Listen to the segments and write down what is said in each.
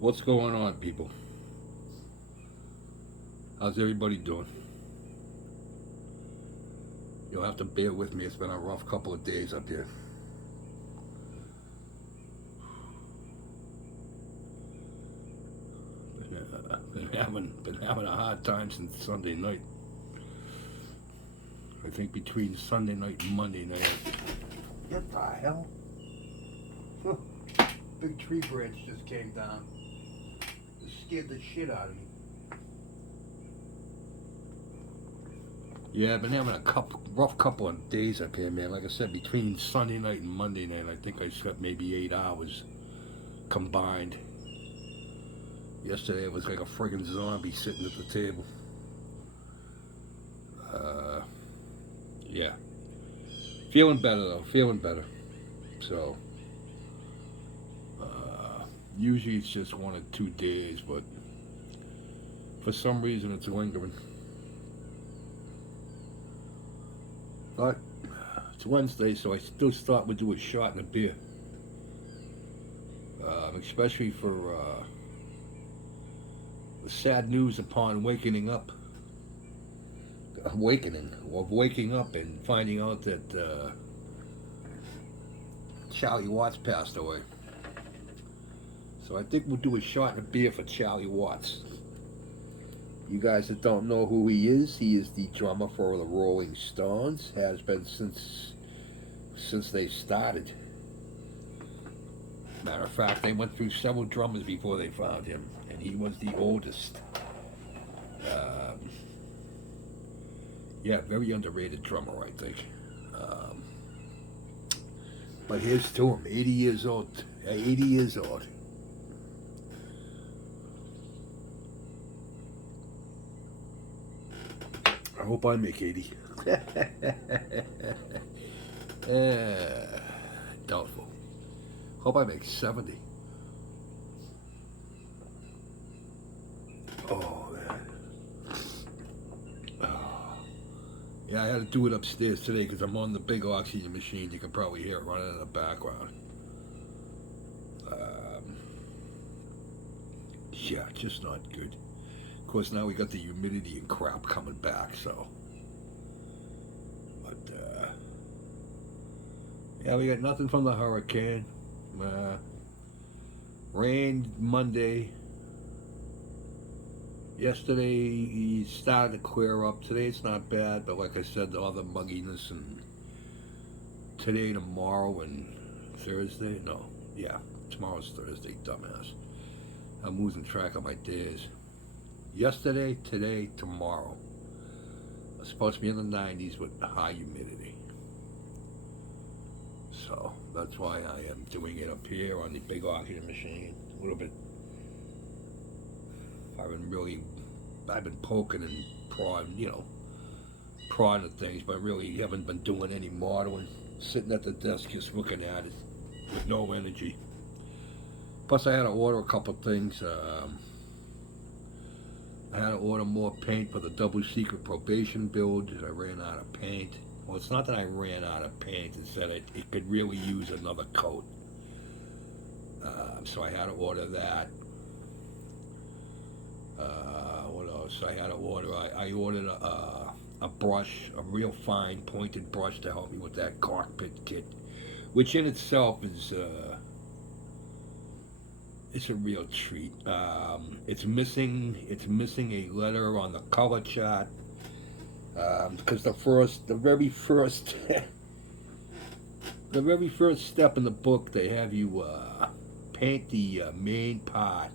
What's going on, people? How's everybody doing? You'll have to bear with me. It's been a rough couple of days up here. Been having a hard time since Sunday night. I think between Sunday night and Monday night. What the hell? Big tree branch just came down. It scared the shit out of me. Yeah, I've been having a rough couple of days up here, man. Like I said, between Sunday night and Monday night, I think I slept maybe 8 hours combined. Yesterday, it was like a friggin' zombie sitting at the table. Uh, yeah. Feeling better, though. Feeling better. So, usually it's just 1 or 2 days, but for some reason it's lingering. But it's Wednesday, so I still thought we'd do a shot and a beer. Especially for the sad news upon waking up. Waking up and finding out that Charlie Watts passed away. So I think we'll do a shot and a beer for Charlie Watts. You guys that don't know who he is the drummer for the Rolling Stones. Has been since they started. Matter of fact, they went through several drummers before they found him, and he was the oldest. Yeah, very underrated drummer, I think. But here's to him, 80 years old. 80 years old. I hope I make 80. Doubtful. Hope I make 70. Oh, man. Oh. Yeah, I had to do it upstairs today because I'm on the big oxygen machine. You can probably hear it running in the background. Yeah, just not good. Of course, now we got the humidity and crap coming back, so. But, yeah, we got nothing from the hurricane. Rained Monday. Yesterday, he started to clear up. Today, it's not bad, but like I said, all the mugginess and today, tomorrow, and Thursday. No, yeah, tomorrow's Thursday, dumbass. I'm losing track of my days. Yesterday, today, tomorrow. It's supposed to be in the 90s with high humidity. So that's why I am doing it up here on the big oxygen machine. A little bit. I've been poking and prodding at things, but really haven't been doing any modeling. Sitting at the desk just looking at it with no energy. Plus, I had to order a couple things. I had to order more paint for the double secret probation build. I ran out of paint. Well, it's not that I ran out of paint. It's that it could really use another coat. So I had to order that. What else? I had to order. I ordered a brush, a real fine pointed brush to help me with that cockpit kit, which in itself is it's a real treat. It's missing a letter on the color chart because the very first the very first step in the book, they have you paint the main part.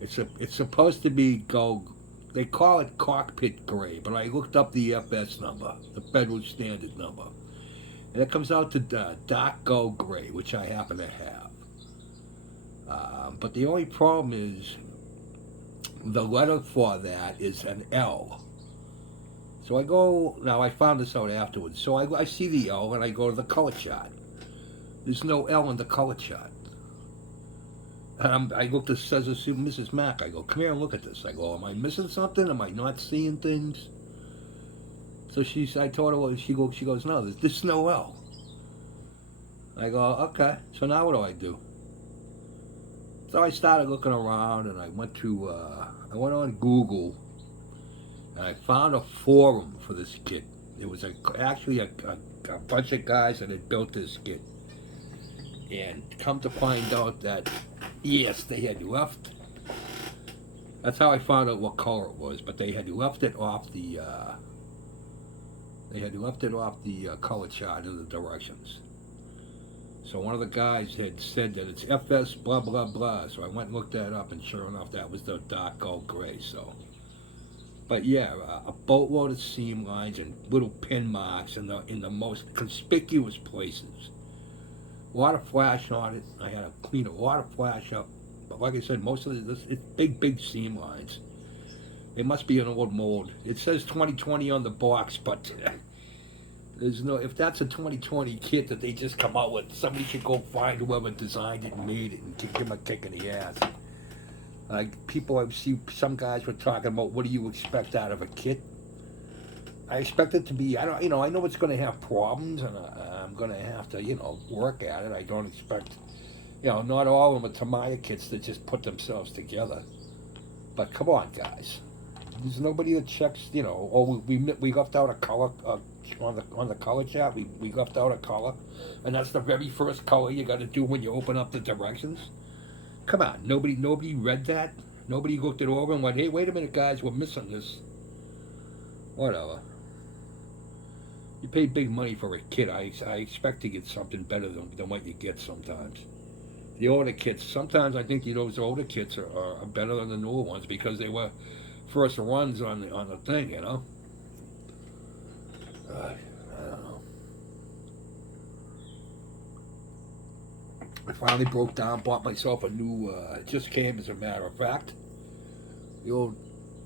It's supposed to be gold. They call it cockpit gray, but I looked up the FS number, the Federal Standard number, and it comes out to dark gold gray, which I happen to have. But the only problem is the letter for that is an L. So I found this out afterwards. So I see the L and I go to the color chart. There's no L in the color chart. And I looked at Mrs. Mack. I go, come here and look at this. I go, am I missing something? Am I not seeing things? So I told her, well, she goes, no, there's no L. I go, okay. So now what do I do? So I started looking around, and I went on Google, and I found a forum for this kit. It was actually a bunch of guys that had built this kit, and come to find out that yes, they had left. That's how I found out what color it was, but they had left it off the color chart in the directions. So one of the guys had said that it's FS blah blah blah. So I went and looked that up, and sure enough, that was the dark gold gray. So, but yeah, a boatload of seam lines and little pin marks in the most conspicuous places. A lot of flash on it. I had to clean a lot of flash up. But like I said, most of it's big seam lines. It must be an old mold. It says 2020 on the box, but there's no. If that's a 2020 kit that they just come out with, somebody should go find whoever designed it and made it and give them a kick in the ass. Like people, I see some guys were talking about, what do you expect out of a kit? I expect it to be. I know it's going to have problems, and I'm going to have to, work at it. I don't expect. Not all of them are Tamiya kits that just put themselves together. But come on, guys. There's nobody that checks, we left out a color on the color chart. We left out a color, and that's the very first color you got to do when you open up the directions. Come on, nobody read that. Nobody looked it over and went, "Hey, wait a minute, guys, we're missing this." Whatever. You pay big money for a kit. I expect to get something better than what you get sometimes. The older kits, sometimes I think those older kits are better than the newer ones because they were first runs on the thing, I don't know. I finally broke down, bought myself a new, it just came as a matter of fact, the old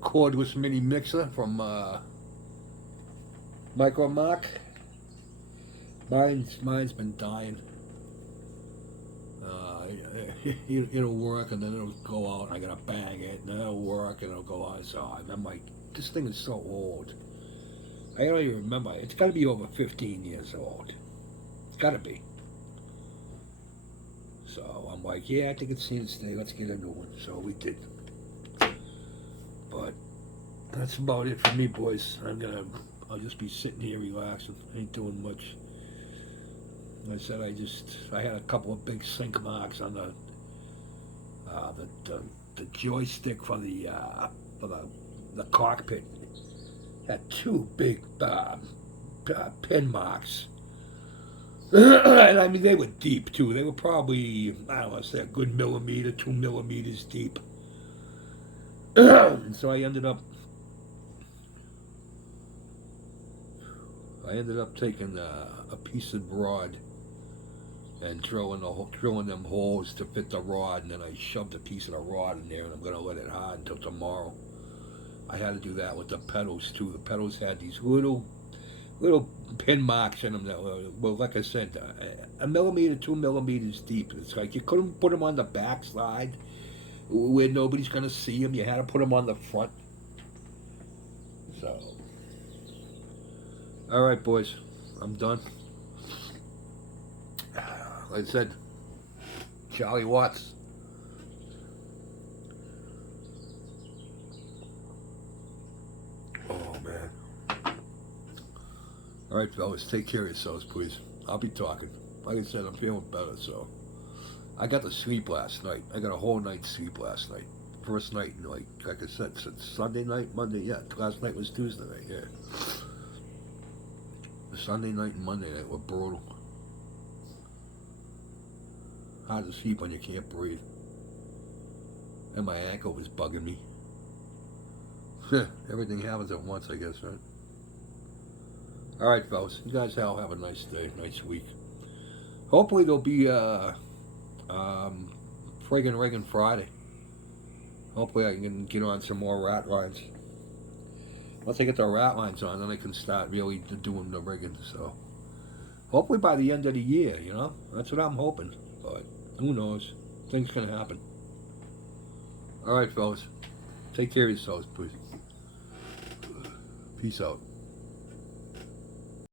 cordless mini mixer from Micromark. Mine's been dying. It'll work, and then it'll go out, and I gotta bang it, and then it'll work, and it'll go out. So I'm like, this thing is so old. I don't even remember. It's got to be over 15 years old. It's got to be. So I'm like, yeah, I think it's seen its day. Let's get a new one. So we did. But that's about it for me, boys. I'll just be sitting here relaxing. Ain't doing much. I said I had a couple of big sink marks on the joystick for the cockpit. Had two big pin marks. And I mean, they were deep too. They were probably, I don't know, say a good millimeter, 2 millimeters deep. So I ended up taking a piece of rod and drilling them holes to fit the rod, and then I shoved a piece of the rod in there, and I'm going to let it hard until tomorrow. I had to do that with the pedals too. The pedals had these little pin marks in them that were, well, like I said, a millimeter, 2 millimeters deep. It's like you couldn't put them on the back slide where nobody's going to see them. You had to put them on the front. So, all right, boys, I'm done. Like I said, Charlie Watts. Oh, man. All right, fellas, take care of yourselves, please. I'll be talking. Like I said, I'm feeling better, so. I got to sleep last night. I got a whole night's sleep last night. First night, like I said, since Sunday night, Monday, yeah. Last night was Tuesday night, yeah. The Sunday night and Monday night were brutal. Hard to sleep when you can't breathe. And my ankle was bugging me. Everything happens at once, I guess, right? Alright, fellas. You guys all have a nice day, nice week. Hopefully there'll be friggin' riggin' Friday. Hopefully I can get on some more rat lines. Once I get the rat lines on, then I can start really doing the rigging. So hopefully by the end of the year, that's what I'm hoping. But who knows? Things can happen. All right, fellas. Take care of yourselves, please. Peace out.